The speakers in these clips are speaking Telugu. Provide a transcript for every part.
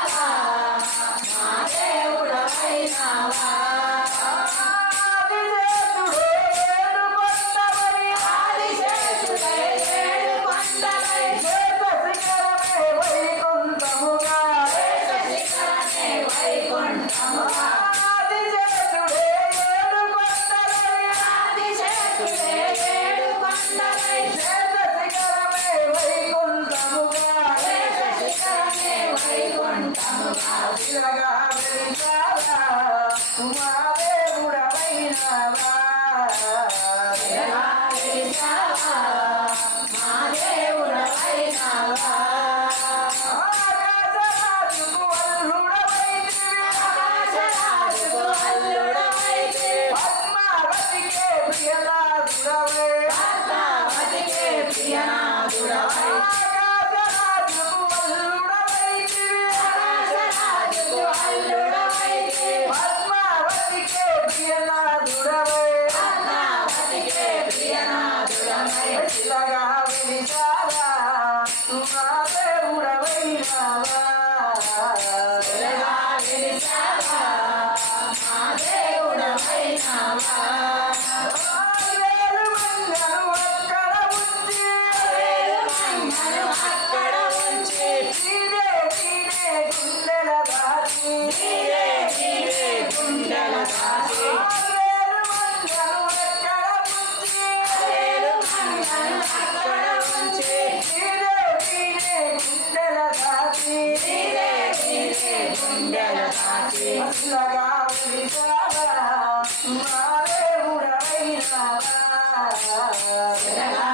감사합니다. Yeah. Yeah.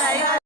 Yeah.